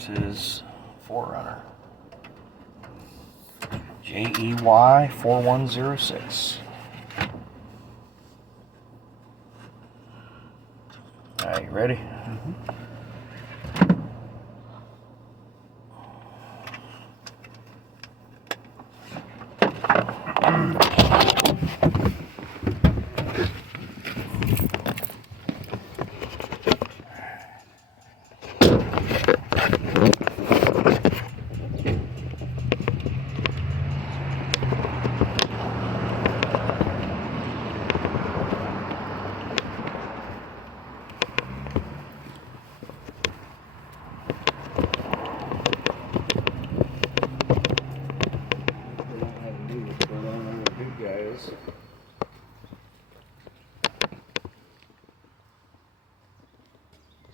Here's his Forerunner. JEY 4106. Alright, you ready? Mm-hmm.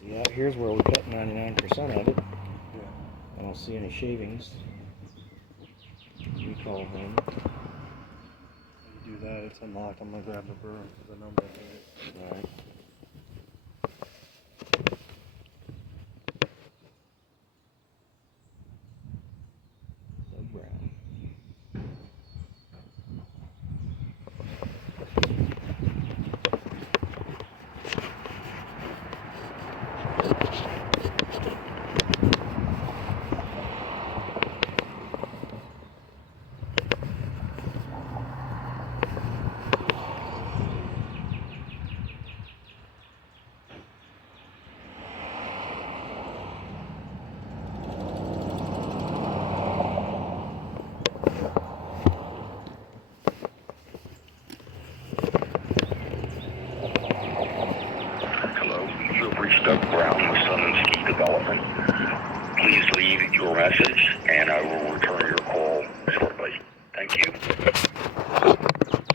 See, out here's where we cut 99% of it. Yeah. I don't see any shavings. We call them. You do that, it's unlocked. I'm gonna grab the burr, the number. Alright. Brown. Doug Brown with Sun and Ski Development. Please leave your message and I will return your call shortly. Thank you.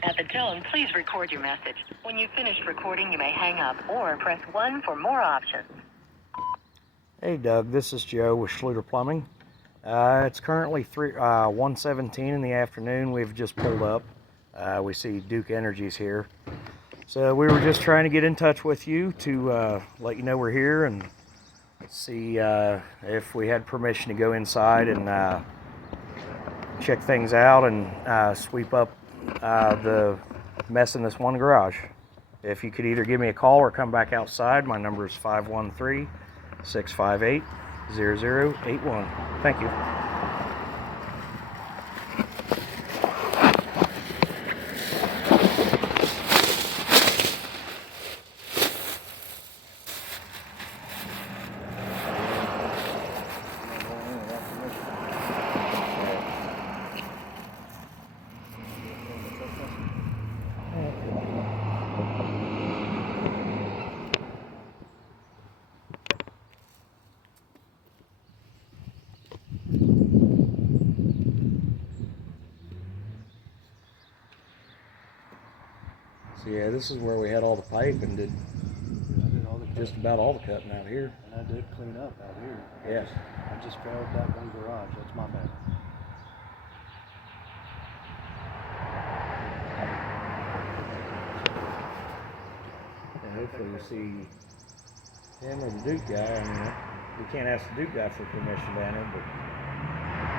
At the tone, please record your message. When you've finished recording, you may hang up or press 1 for more options. Hey Doug, this is Joe with Schluter Plumbing. It's currently 1:17 in the afternoon. We've just pulled up. We see Duke Energy's here. So we were just trying to get in touch with you to let you know we're here and see if we had permission to go inside and check things out and sweep up the mess in this one garage. If you could either give me a call or come back outside, my number is 513-658-0081. Thank you. So yeah, this is where we had all the pipe and did just about all the cutting out here. And I did clean up out here. Yes. I just failed that one garage. That's my bad. And hopefully you see him or the Duke guy. I mean, we can't ask the Duke guy for permission down here, but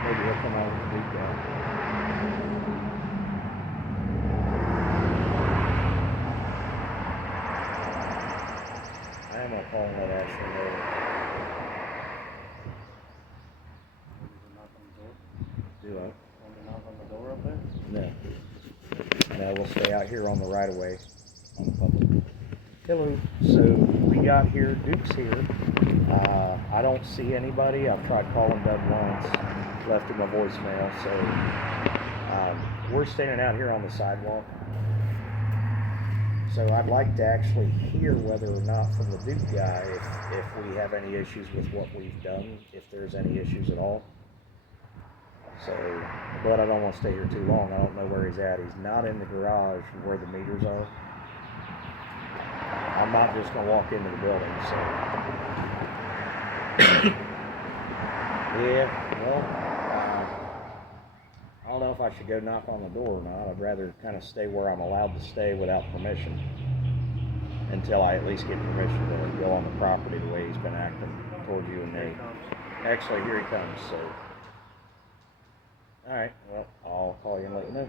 maybe he'll come out with the Duke guy. I am going to call and let Ashley know. Do I? Want to knock on the door up there? No. No, we'll stay out here on the right of way on the public. Hello. So we got here, Duke's here. I don't see anybody. I've tried calling Doug once, left him a voicemail. So we're standing out here on the sidewalk. So I'd like to actually hear whether or not from the Duke guy if we have any issues with what we've done, if there's any issues at all. So, but I don't want to stay here too long. I don't know where he's at. He's not in the garage where the meters are. I'm not just going to walk into the building, so. Yeah, well, I don't know if I should go knock on the door or not. I'd rather kind of stay where I'm allowed to stay without permission until I at least get permission to go on the property the way he's been acting towards you and me. Actually, here he comes. So, all right. Well, I'll call you and let you know.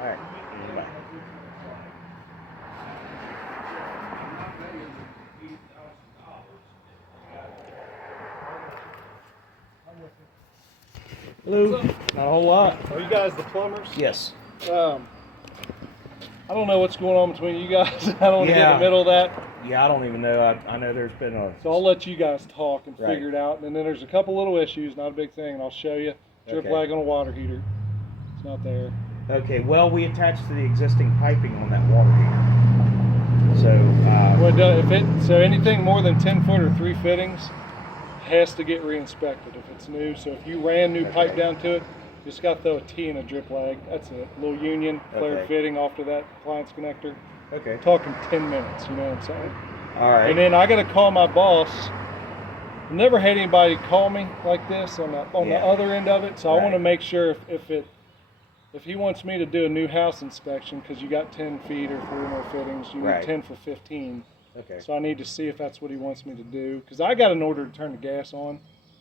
All right. Bye. Hello. Not a whole lot. Are you guys the plumbers? Yes. I don't know what's going on between you guys. I don't want to get in Yeah. the middle of that. Yeah, I don't even know. I know there's been a. So I'll let you guys talk and Right. figure it out. And then there's a couple little issues, not a big thing, and I'll show you. Drip Okay. lag on a water heater. It's not there. Okay. Well, we attached to the existing piping on that water heater. So. So anything more than 10 foot or 3 fittings has to get re-inspected if it's new. So if you ran new pipe down to it, you just got to throw a T in a drip lag. That's it. A little union, flared Okay. fitting off to that appliance connector. Okay. Talking 10 minutes, you know what I'm saying? All right. And then I got to call my boss. I've never had anybody call me like this on the Yeah. other end of it. So I Right. want to make sure if he wants me to do a new house inspection, because you got 10 feet or 3 more fittings, you need Right. 10 for 15. Okay. So I need to see if that's what he wants me to do, because I got an order to turn the gas on.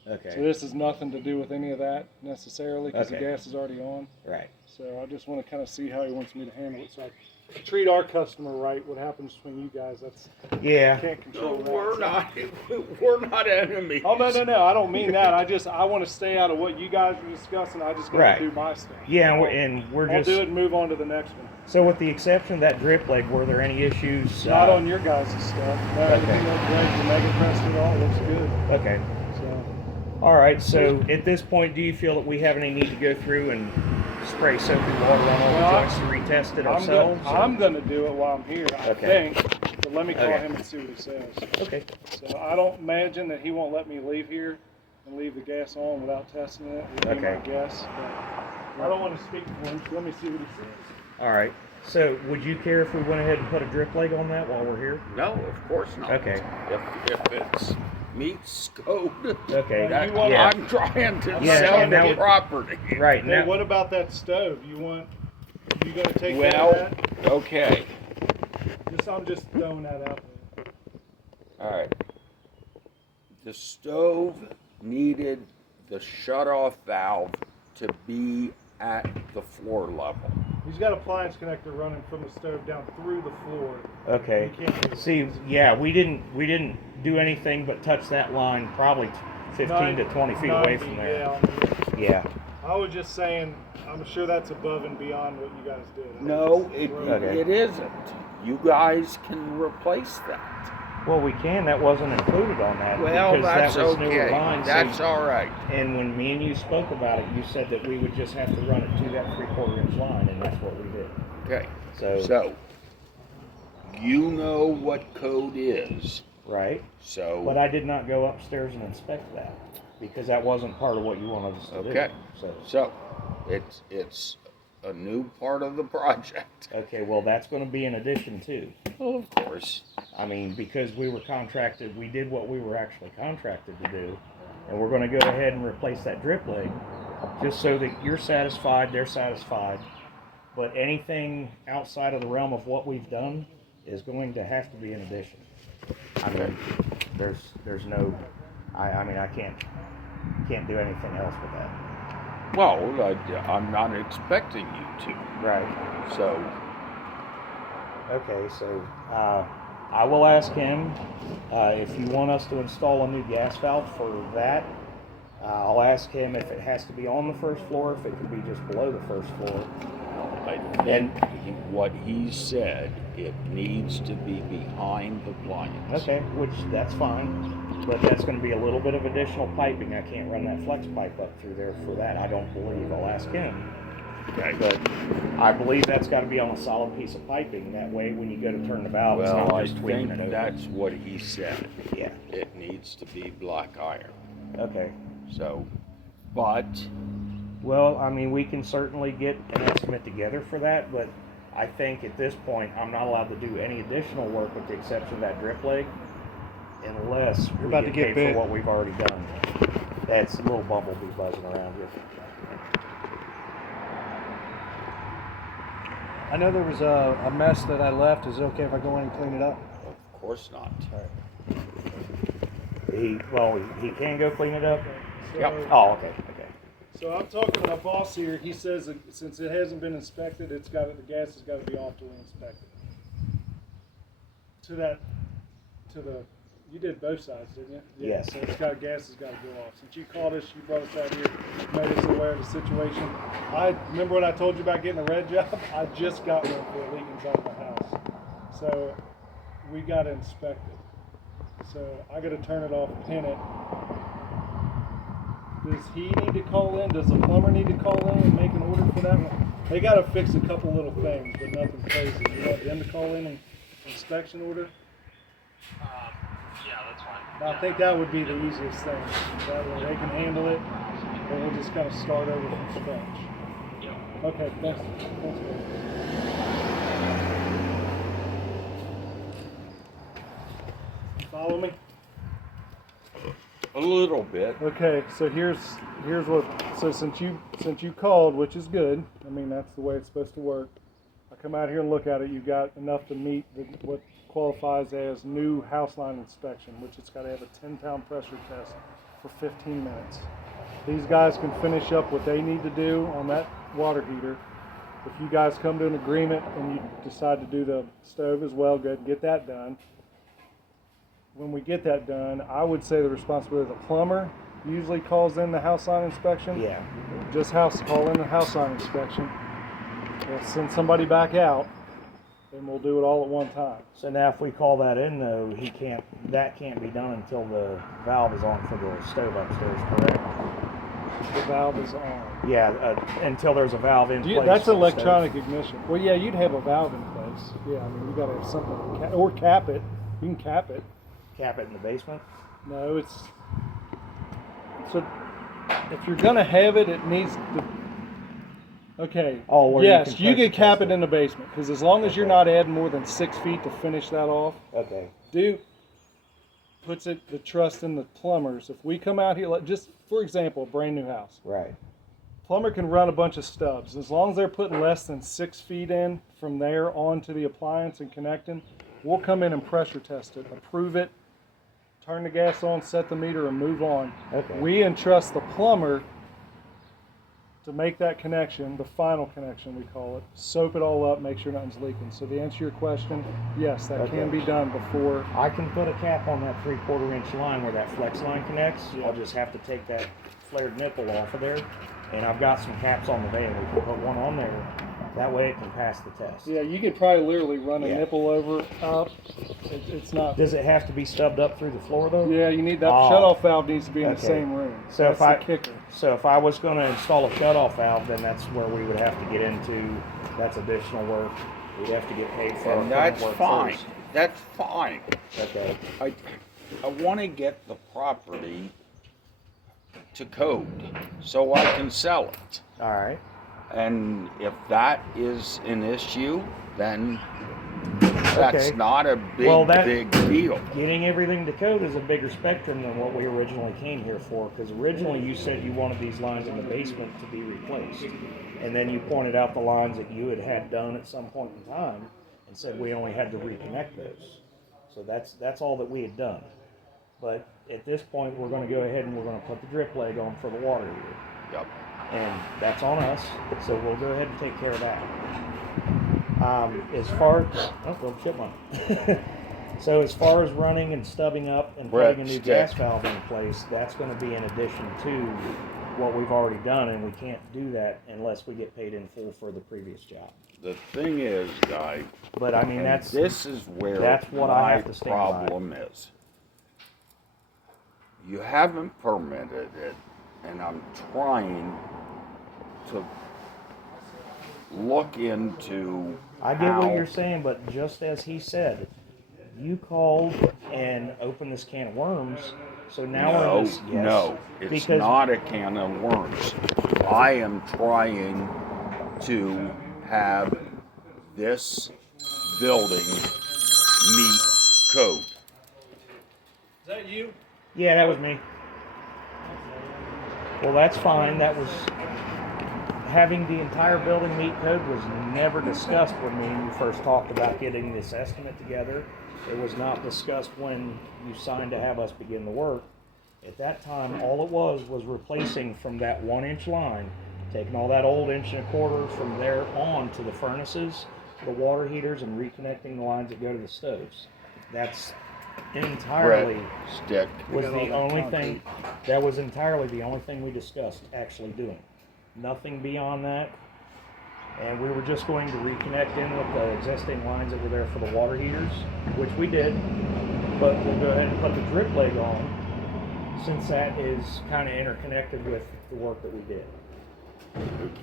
Okay. So this has nothing to do with any of that necessarily, because Okay. the gas is already on. Right. So I just want to kind of see how he wants me to handle it, so I treat our customer right. What happens between you guys, that's Yeah. can't control that. We're not enemies. Oh no! I don't mean that. I want to stay out of what you guys are discussing. I just got Right. to do my stuff. Yeah, I'll we're I'll just. do it and move on to the next one. So, with the exception of that drip leg, were there any issues? Not on your guys' stuff. No, everything looked great. The mega pressed it all. Looks good. Okay. So All right. So, at this point, do you feel that we have any need to go through and spray soapy water on all Well, the joints and retest it ourselves? I'm gonna do it while I'm here. I Okay. think. But let me call Okay. him and see what he says. Okay. So I don't imagine that he won't let me leave here and leave the gas on without testing it. Would be Okay. my guess. But I don't want to speak for him. So let me see what he says. All right. So, would you care if we went ahead and put a drip leg on that while we're here? No, of course not. Okay. If it's meets code, Okay. that, Yeah. I'm trying to Yeah, sell and now- the property. Right. Hey, Now, what about that stove? You gonna take care Well, of that? okay. I'm just throwing that out there. All right. The stove needed the shut-off valve to be at the floor level. He's got appliance connector running from the stove down through the floor. okay. You can't do it. See, yeah, we didn't do anything but touch that line probably 15 to 20 feet away 90, from there. Yeah. Yeah. I was just saying, I'm sure that's above and beyond what you guys did. No, Okay. it isn't. You guys can replace that. Well, we can. That wasn't included on that. Well, because that's that was newer okay. line, so- That's all right. And when me and you spoke about it, you said that we would just have to run it to that 3/4 inch line, and that's what we did. Okay. So, You know what code is. right. So But I did not go upstairs and inspect that because that wasn't part of what you wanted us to do. Okay. So, it's a new part of the project. okay, well, that's going to be an addition too. Well, of course. I mean, because we were contracted, we did what we were actually contracted to do, and we're going to go ahead and replace that drip leg, just so that you're satisfied, they're satisfied. But anything outside of the realm of what we've done is going to have to be an addition. I mean, there's no, I mean, I can't do anything else with that. Well, I'm not expecting you to. Right. So, Okay, so I will ask him if you want us to install a new gas valve for that. I'll ask him if it has to be on the first floor, if it could be just below the first floor. I think what he said, it needs to be behind the appliance. Okay, which that's fine, but that's going to be a little bit of additional piping. I can't run that flex pipe up through there for that. I don't believe. I'll ask him. Okay. But I believe that's got to be on a solid piece of piping. That way, when you go to turn the valve, it's Well, not I just tweaking think it over. that's what he said. Yeah. It needs to be black iron. Okay. So, but Well, I mean, we can certainly get an estimate together for that, but I think at this point, I'm not allowed to do any additional work with the exception of that drip leg, unless You're about to get paid bit. for what we've already done. That's a little bumblebee buzzing around here. I know there was a mess that I left. Is it okay if I go in and clean it up? of course not. All right. He can go clean it up. So, Yep. Oh, okay. So I'm talking to my boss here. He says that since it hasn't been inspected, the gas has got to be off to inspect it. You did both sides, didn't you? Yeah. Yes. So gas has got to go off. Since you called us, you brought us out here, made us aware of the situation. I remember when I told you about getting a red job. I just got one for a leak inside my house. So we got to inspect it. So I got to turn it off, pin it. Does he need to call in? Does the plumber need to call in and make an order for that one? They got to fix a couple little things, but nothing crazy. You want them to call in an inspection order? Yeah, that's fine. I think that would be the easiest thing. That way they can handle it, and we'll just kind of start over from scratch. Yeah. Okay, thanks. Thanks, man. Follow me? A little bit. Okay, so here's what. So since you called, which is good. I mean, that's the way it's supposed to work. I come out here and look at it. You've got enough to meet what qualifies as new house line inspection, which it's got to have a 10-pound pressure test for 15 minutes. These guys can finish up what they need to do on that water heater. If you guys come to an agreement and you decide to do the stove as well, go ahead and get that done. When we get that done, I would say the responsibility of the plumber usually calls in the house line inspection. Yeah. Call in the house line inspection. We'll send somebody back out, and we'll do it all at one time. So now, if we call that in, though, that can't be done until the valve is on for the stove upstairs, correct? The valve is on. Yeah, until there's a valve in place. That's for the electronic stove. ignition. Well, yeah, you'd have a valve in place. Yeah, I mean, you got to have something, or cap it. You can cap it. Cap it in the basement. No, so if you're gonna have it, it needs to. Okay. Oh, where yes, you pressure can cap test it in the basement because as long as you're Okay. not adding more than 6 feet to finish that off, Okay. puts the trust in the plumbers. If we come out here, just for example, a brand new house, Right. plumber can run a bunch of stubs as long as they're putting less than 6 feet in from there onto the appliance and connecting. We'll come in and pressure test it, approve it, turn the gas on, set the meter, and move on. Okay. We entrust the plumber to make that connection, the final connection we call it, soap it all up, make sure nothing's leaking. So to answer your question, yes, that Okay. can be done before. I can put a cap on that 3/4 inch line where that flex line connects. Yeah. I'll just have to take that flared nipple off of there, and I've got some caps on the van. We can put one on there. That way it can pass the test. Yeah, you could probably literally run a Yeah. nipple over up. It's not. Does it have to be stubbed up through the floor though? Yeah, you need that Oh. shut-off valve needs to be in the Okay. same room. So That's if I the kicker. So if I was going to install a shutoff valve, then that's where we would have to get into. That's additional work. We'd have to get paid for. our And that's current work fine. first. That's fine. Okay. I want to get the property to code so I can sell it. All right. And if that is an issue, then that's Okay. not a big deal. Getting everything to code is a bigger spectrum than what we originally came here for, because originally you said you wanted these lines in the basement to be replaced, and then you pointed out the lines that you had done at some point in time, and said we only had to reconnect those. So that's all that we had done. But at this point, we're going to go ahead and we're going to put the drip leg on for the water heater. Yep. And that's on us, so we'll go ahead and take care of that. As far well, chipmunk. So as far as running and stubbing up and putting a new Breadstick. gas valve in place, that's going to be in addition to what we've already done, and we can't do that unless we get paid in full for the previous job. The thing is, guy, But I mean, and this is where that's what I my have to stand by. problem is. You haven't permitted it, and I'm trying to look into I get what how- you're saying, but just as he said, you called and opened this can of worms. So now we're in this, yes, No, it's because not a can of worms. I am trying to have this building meet code. Is that you? Yeah, that was me. Well, that's fine. That was having the entire building meet code was never discussed when me and you first talked about getting this estimate together. It was not discussed when you signed to have us begin the work. At that time, all it was replacing from that 1-inch line, taking all that old 1.25" from there on to the furnaces, the water heaters, and reconnecting the lines that go to the stoves. That's entirely stick. was the only thing. That was entirely the only thing we discussed actually doing. Nothing beyond that. And we were just going to reconnect in with the existing lines that were there for the water heaters, which we did. But we'll go ahead and put the drip leg on, since that is kind of interconnected with the work that we did.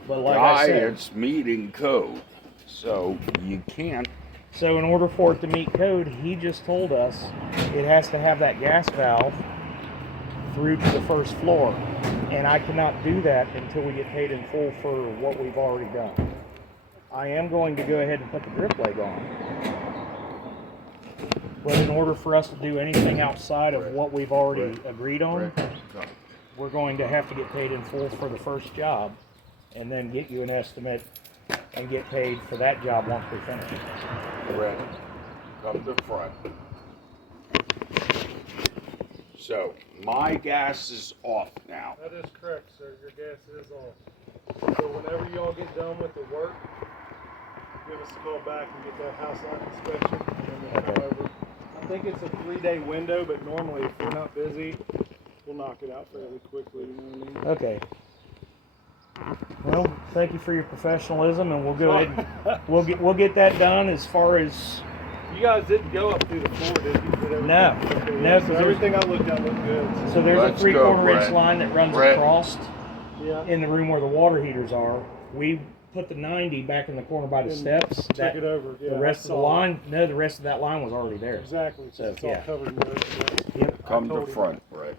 But like I said, it's meeting code, so you can't. So in order for it to meet code, he just told us it has to have that gas valve through to the first floor. And I cannot do that until we get paid in full for what we've already done. I am going to go ahead and put the drip leg on. But in order for us to do anything outside of what we've already agreed on, we're going to have to get paid in full for the first job and then get you an estimate and get paid for that job once we finish it. Red, come to front. So, my gas is off now. That is correct, sir. Your gas is off. So whenever you all get done with the work, give us a call back and get that house line inspection, and then we'll come over. I think it's a 3-day window, but normally if we're not busy, we'll knock it out fairly quickly. You know what I mean? Okay. Well, thank you for your professionalism, and we'll go ahead and we'll get that done. As far as you guys didn't go up through the floor, did you? No, okay, no. Yeah, so everything I looked at looked good. So there's Let's a 3/4 inch Brett. line that runs Brett. across Yeah. in the room where the water heaters are. We put the 90 back in the corner by the And steps. took it over. Yeah, the rest of the I saw it. line, no, the rest of that line was already there. Exactly. So it's all yeah. covered in road. Yep. Come to told him. front, Brett.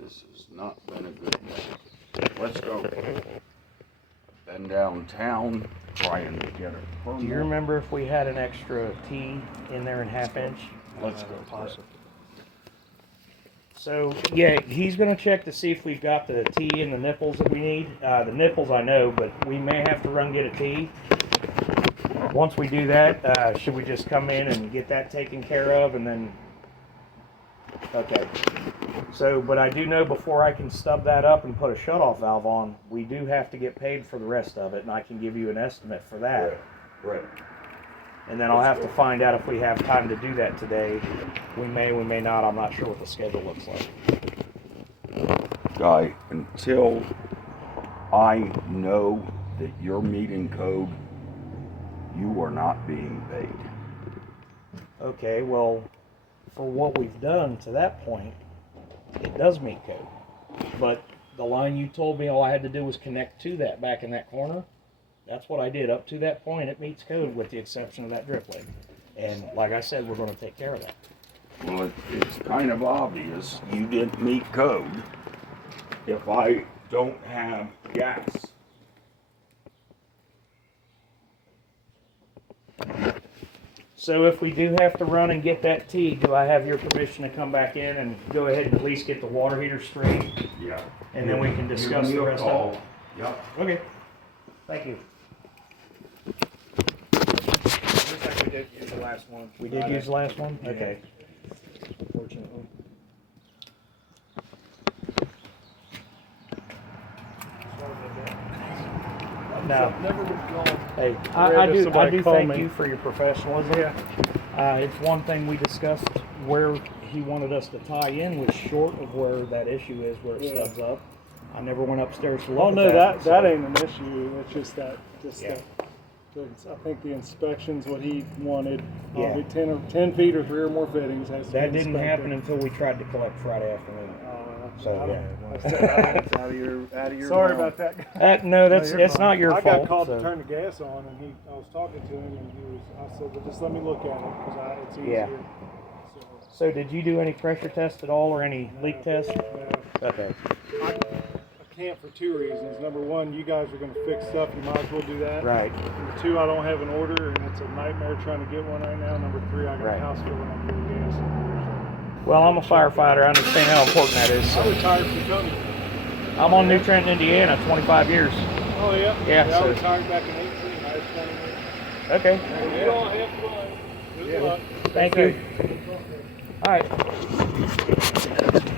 This has not been a good day. Let's go. Been downtown trying to get a permit. Do you remember if we had an extra T in there in 1/2 inch? Let's go. Possibly. So yeah, he's gonna check to see if we've got the T and the nipples that we need. The nipples I know, but we may have to run get a T. Once we do that, should we just come in and get that taken care of and then? Okay. So, but I do know before I can stub that up and put a shutoff valve on, we do have to get paid for the rest of it, and I can give you an estimate for that. Right. And then I'll have to find out if we have time to do that today. We may not. I'm not sure what the schedule looks like. Guy, until I know that you're meeting code, you are not being paid. Okay, well, for what we've done to that point, it does meet code. But the line you told me all I had to do was connect to that back in that corner. That's what I did. Up to that point, it meets code with the exception of that drip leg. And like I said, we're going to take care of that. Well, it's kind of obvious you didn't meet code if I don't have gas. So if we do have to run and get that T, do I have your permission to come back in and go ahead and at least get the water heater straight? Yeah. And then we can discuss the rest of it? Yep. Okay. Thank you. Looks like we did use the last one. We did use the last one? Yeah. Okay. Unfortunately. No. Never would have gone. Hey, I'd I rather do somebody call thank me. you for your professionalism. Yeah. It's one thing we discussed where he wanted us to tie in was short of where that issue is, where it Yeah. stubs up. I never went upstairs to look Oh at no, that. that ain't an issue. It's just that, Yeah. I think the inspection's what he wanted. Yeah. Probably 10 feet or 3 or more fittings has to That be didn't inspected. happen until we tried to collect Friday afternoon. So, I don't yeah. know. It's out of your Sorry mouth. about that. No, that's you're it's fine. not your I fault. got called so. to turn the gas on, and I was talking to him, and I said, well, just let me look at it because it's easier. Yeah. So did you do any pressure tests at all or any leak tests? No, Okay. I can't for 2 reasons. Number one, you guys are going to fix stuff. You might as well do that. Right. Number two, I don't have an order, and it's a nightmare trying to get one right now. Number three, I got Right. a house filling up full of gas. Well, I'm a firefighter. I understand how important that is. I So. retired from the company. I'm on New Trenton, Indiana, 25 years. Oh yeah. Yeah, I so- retired back in 18. I had 20 years. Okay. You all have fun. Good luck. Thank you. All right.